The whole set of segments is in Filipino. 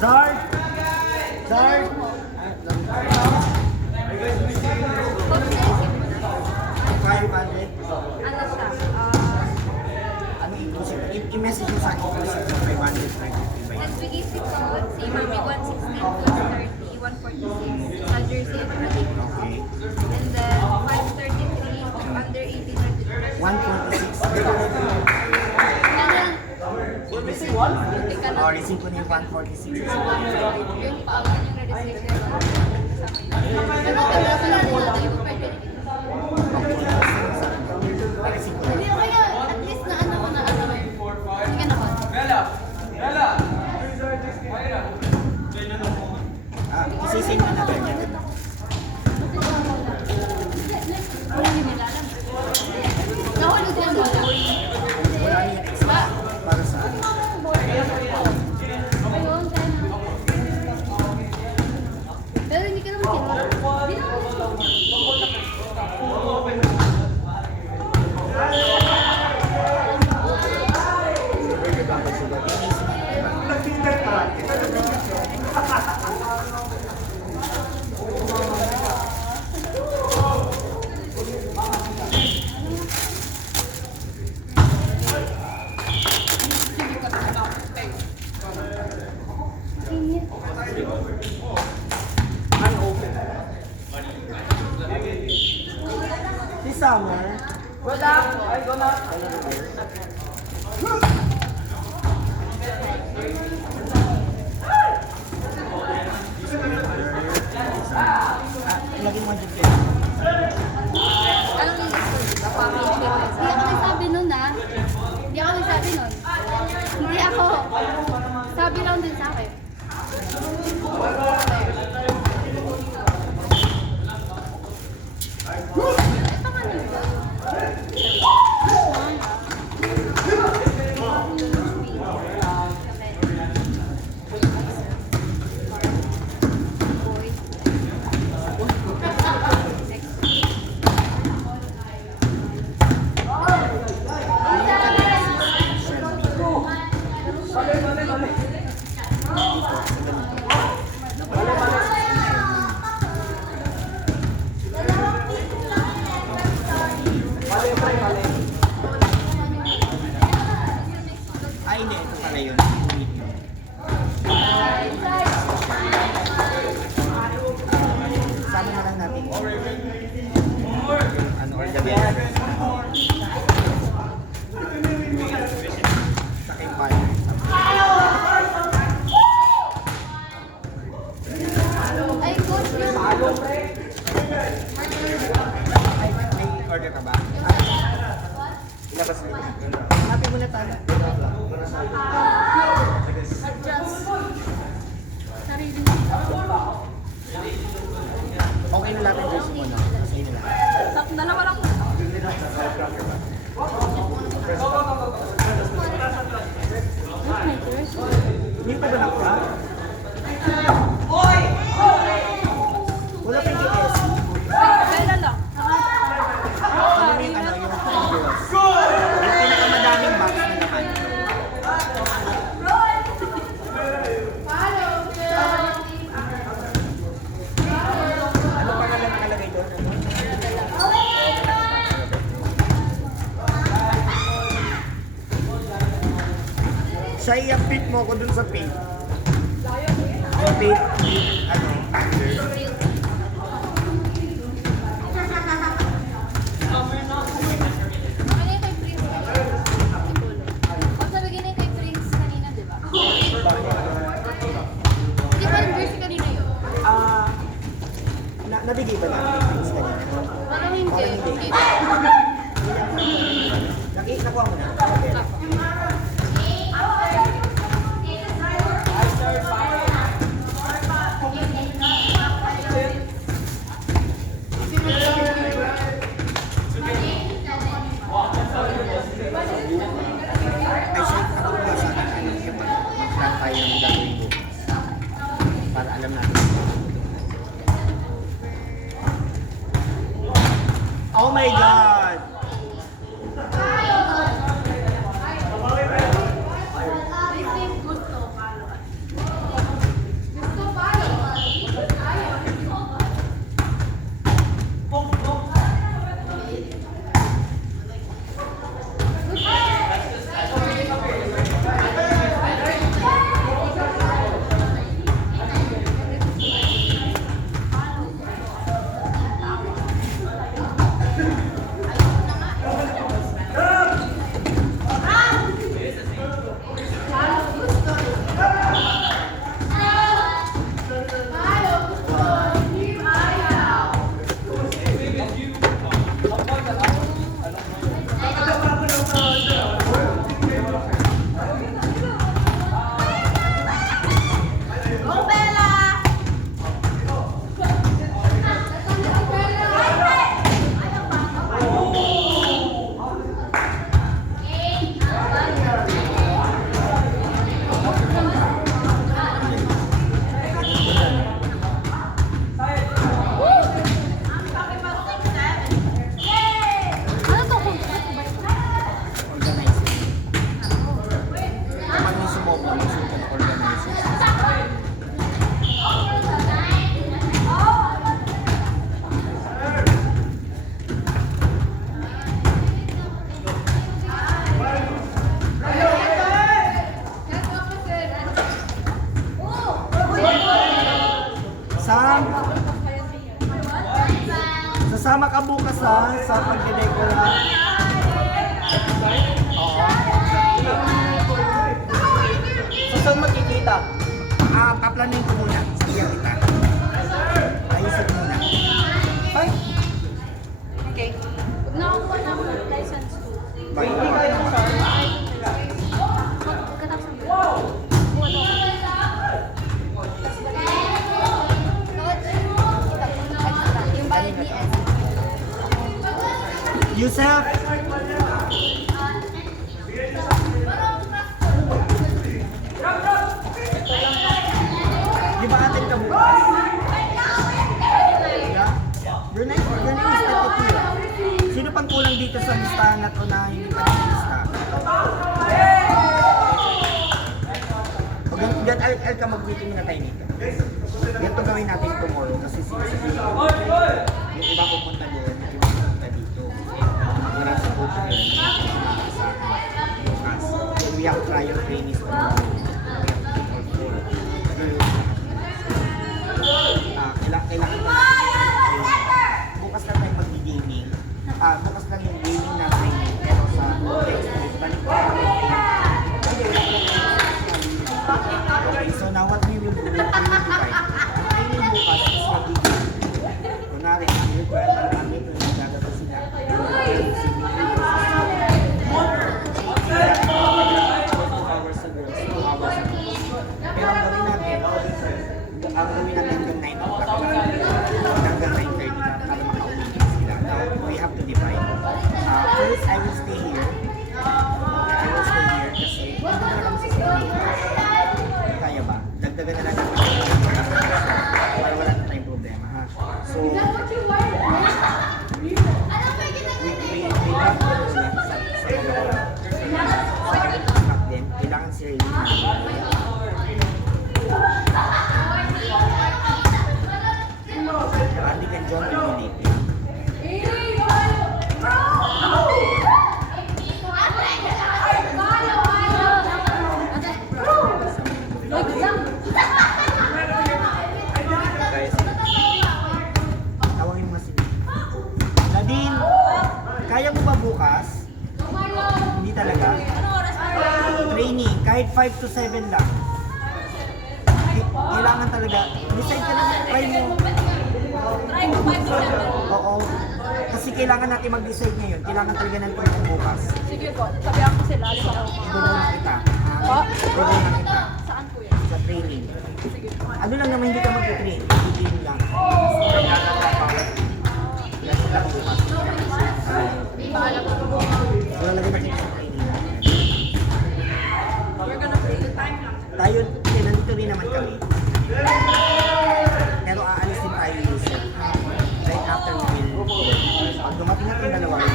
Zard! Zard! Five hundred. Ano siya? Ano inclusive? I-message mo sa akin kung sa 500. Nagbigay si Mami 116, 130, 146 sa jersey and running. Okay. And then 533 under 18 na 146. Oh, receive ko na yung 146. Yung paawan yung na-restrict na hindi ko kaya at least na ano na ano eh. Sige na ba? Isisend na natin yan. Hindi nila alam. Nahulog lang wala. Wala na yung extra para sa ano. Ayun, kaya na. Pero hindi ka naman kinuha. Hindi naman. Si Summer. Wala. Ay, go na. Lagi mo dyan kayo. Anong hindi ako nagsabi nun na. Hindi ako nagsabi nun. Hindi ako. Sabi lang din sa akin. Ito ka nito. Ay, hindi. Ito pala yun. Sama na lang natin. Ano, or the best. Sa kay Fire. Ay, coach yun. May order ka ba? Ilabas mo. Happy mo na tayo. Adjust. Sarili. Okay na natin jersey mo na. Sige na lang. Dalawa lang. Hindi pa ba na ka? Wala pa yung KS. Kailan lang? Ano yung ano yung previous? Yung pinakamadaming box na naman. Ano pangalan nakalagay doon? Siya i-update mo ko dun sa page. Yung page, ano, Ano yung kay Prince? O sabi ganyan kay Prince kanina, di ba? Di ba yung jersey kanina yun? nabigay ba natin yung page kanina? Parang hindi. Parang hindi. Hindi. Nakuha mo na. Okay. Ay, siya nakatuwa sa akin yung mag-plan tayo ng gagawin bukas. Para alam natin. Oh my God! sa pagdedecor. Oo. So, saan magkikita? Paplanin ko muna. Sige kita. Ayusin ko muna. Ay! Okay. Huwag nakakuha na ako ng license ko. Bakit Hindi kayo ako? saan? Pagkatapos ng buwan ako. Yung bayad ni S. Yusef! Di ba atin ka bukas? Yeah? Your name is Tatitia. Sino pang kulang dito sa listahan at na hindi pa nilista? I'll ka mag-meeting na tayo dito. Ganito gawin natin tomorrow kasi sinasabi yung iba pupunta doon, yung iba pupunta dito. Para sa coach na yun, bukas. We have trial trainees tomorrow. Kailangan na bukas lang tayo mag-gaming. Bukas lang yung gaming na training. Pero sa next week, balik ko. Okay, so now what we will do, we will divide. Training bukas is magiging. Kunwari, year 12, ang ito yung gagawin sila. 2 hours sa girls, 2 hours sa girls. Pero ang gawin natin hanggang 9 o'clock. Hanggang 9:30 lang para makauwi sila. Now, we have to divide. First, I will stay here. Kasi hindi na kami sa Sydney. Kaya ba? Dagdagan na lang natin para wala na tayong problema, ha? So, we have to do that sa din. Kailangan si Riley. Andy and John will be late. Tawagin mo nga si Nadine, kaya mo ba bukas? Hindi talaga. Training, kahit 5 to 7 lang. Kailangan talaga. Decide ka na, try mo. Try mo 5 to 7. Oo. Kasi kailangan natin mag-decide ngayon. Kailangan talaga ng training bukas. Sige po, sabihan ko sila. Idulong na kita. Po? Idulong na kita Saan po yan? sa training. Sige po. Ano lang naman hindi ka mag-train. Hindi lang. Kailangan ka pa. Ganun lang bukas. Paalam ko. Wala lagi natin sa training. We're gonna play the time lang. Tayo, nandito rin naman kami. Pero aalis din tayo, Yusef. Right after we will. Pag dumating natin dalawa, I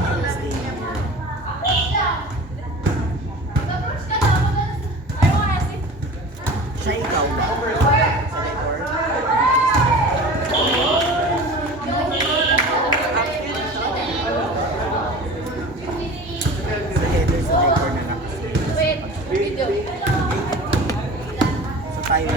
will stay. Siya ikaw lang.